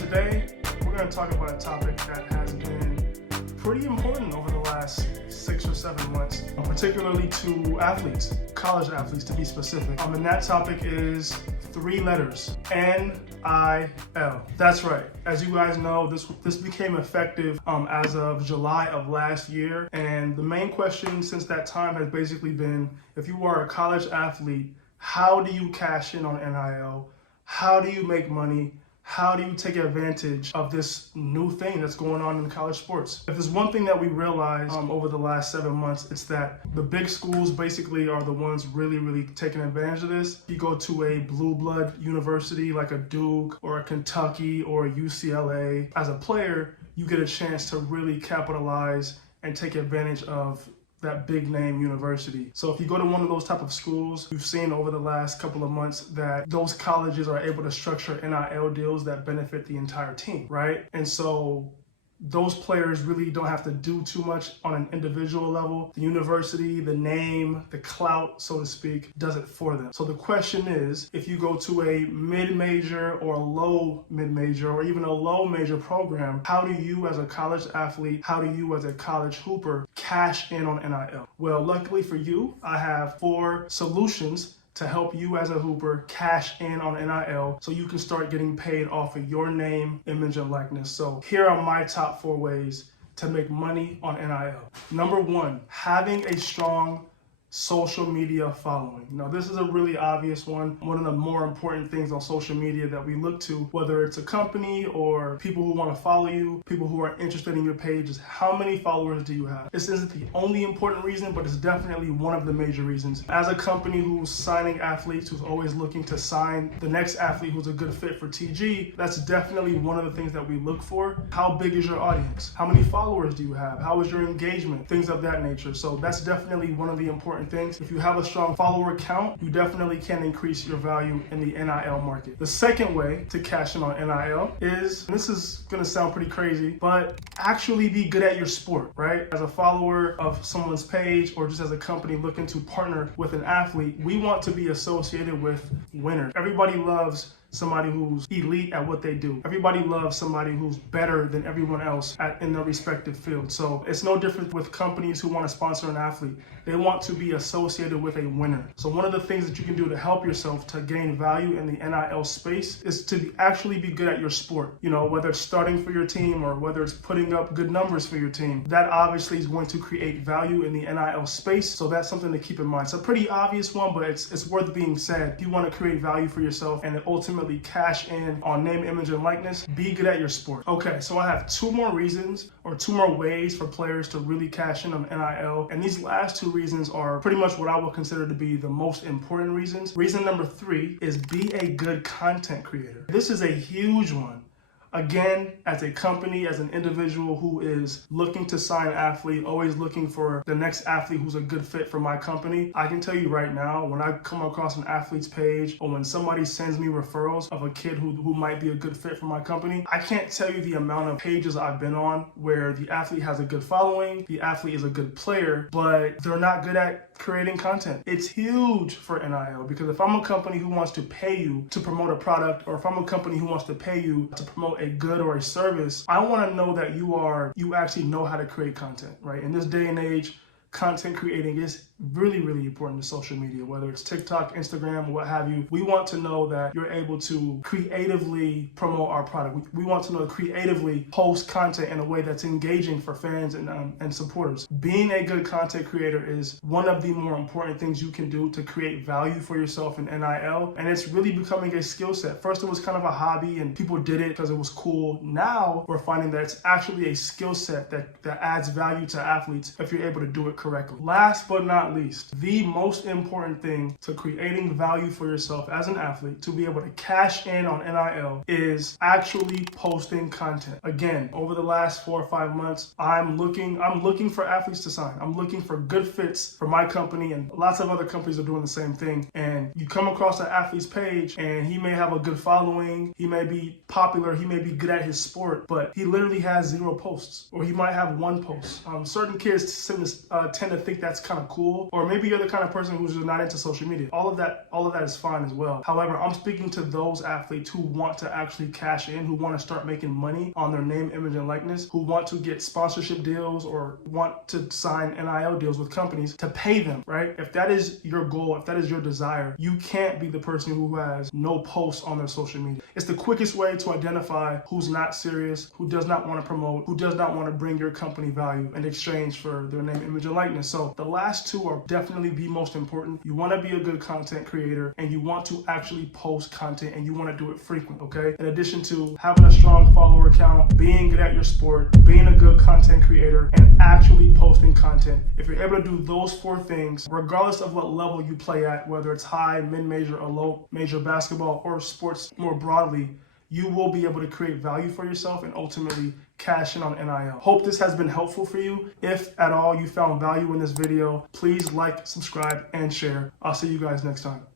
Today, we're going to talk about a topic that has been pretty important over the last 6 or 7 months, particularly to athletes, college athletes to be specific. And that topic is 3 letters, N.I.L. That's right. As you guys know, this became effective as of July of last year. And the main question since that time has basically been, if you are a college athlete, how do you cash in on N.I.L.? How do you make money? How do you take advantage of this new thing that's going on in college sports? If there's one thing that we realized over the last 7 months, it's that the big schools basically are the ones really taking advantage of this. You go to a blue blood university like a Duke or a Kentucky or a UCLA, as a player, you get a chance to really capitalize and take advantage of that big name university. So if you go to one of those type of schools, you've seen over the last couple of months that those colleges are able to structure NIL deals that benefit the entire team, right? And so those players really don't have to do too much on an individual level. The university, the name, the clout, so to speak, does it for them. So the question is, if you go to a mid-major or a low mid-major or even a low major program, how do you as a college athlete, how do you as a college hooper cash in on NIL? Well, luckily for you, I have 4 solutions to help you as a hooper cash in on NIL so you can start getting paid off of your name, image, and likeness. So here are my top 4 ways to make money on NIL. Number 1, having a strong social media following. Now, this is a really obvious one. One of the more important things on social media that we look to, whether it's a company or people who want to follow you, people who are interested in your page, is how many followers do you have? This isn't the only important reason, but it's definitely one of the major reasons. As a company who's signing athletes, who's always looking to sign the next athlete who's a good fit for TG, that's definitely one of the things that we look for. How big is your audience? How many followers do you have? How is your engagement? Things of that nature. So that's definitely one of the important things. If you have a strong follower count, you definitely can increase your value in the NIL market. The second way to cash in on NIL is, and this is gonna sound pretty crazy, but actually be good at your sport, right? As a follower of someone's page or just as a company looking to partner with an athlete, we want to be associated with winners. Everybody loves somebody who's elite at what they do. Everybody loves somebody who's better than everyone else in their respective field. So it's no different with companies who want to sponsor an athlete. They want to be associated with a winner. So one of the things that you can do to help yourself to gain value in the NIL space is to actually be good at your sport. You know, whether it's starting for your team or whether it's putting up good numbers for your team, that obviously is going to create value in the NIL space. So that's something to keep in mind. It's a pretty obvious one, but it's worth being said. If you want to create value for yourself and ultimately cash in on name, image, and likeness, be good at your sport. Okay, so I have 2 more reasons or 2 more ways for players to really cash in on NIL. And these last 2 reasons are pretty much what I would consider to be the most important reasons. Reason number 3 is be a good content creator. This is a huge one. Again, as a company, as an individual who is looking to sign an athlete, always looking for the next athlete who's a good fit for my company, I can tell you right now, when I come across an athlete's page or when somebody sends me referrals of a kid who might be a good fit for my company, I can't tell you the amount of pages I've been on where the athlete has a good following, the athlete is a good player, but they're not good at creating content. It's huge for NIL because if I'm a company who wants to pay you to promote a product, or if I'm a company who wants to pay you to promote a good or a service, I want to know that you actually know how to create content, right? In this day and age, content creating is really important to social media, whether it's TikTok, Instagram, or what have you. We want to know that you're able to creatively promote our product. We want to know creatively post content in a way that's engaging for fans and supporters. Being a good content creator is one of the more important things you can do to create value for yourself in NIL, and it's really becoming a skill set. First, it was kind of a hobby and people did it because it was cool. Now we're finding that it's actually a skill set that adds value to athletes if you're able to do it correctly. Last but not least, the most important thing to creating value for yourself as an athlete, to be able to cash in on NIL, is actually posting content. Again, over the last 4 or 5 months, I'm looking for athletes to sign. I'm looking for good fits for my company, and lots of other companies are doing the same thing. And you come across an athlete's page and he may have a good following, he may be popular, he may be good at his sport, but he literally has 0 posts, or he might have 1 post. Certain kids tend to think that's kind of cool, or maybe you're the kind of person who's just not into social media. All of that is fine as well. However, I'm speaking to those athletes who want to actually cash in, who want to start making money on their name, image, and likeness, who want to get sponsorship deals or want to sign NIL deals with companies to pay them, right? If that is your goal, if that is your desire, you can't be the person who has no posts on their social media. It's the quickest way to identify who's not serious, who does not want to promote, who does not want to bring your company value in exchange for their name, image, and likeness. So the last two are definitely the most important. You want to be a good content creator, and you want to actually post content, and you want to do it frequent, okay? In addition to having a strong follower count, being good at your sport, being a good content creator, and actually posting content. If you're able to do those four things, regardless of what level you play at, whether it's high, mid-major, or low-major basketball, or sports more broadly, you will be able to create value for yourself and ultimately cash in on NIL. Hope this has been helpful for you. If at all you found value in this video, please like, subscribe, and share. I'll see you guys next time.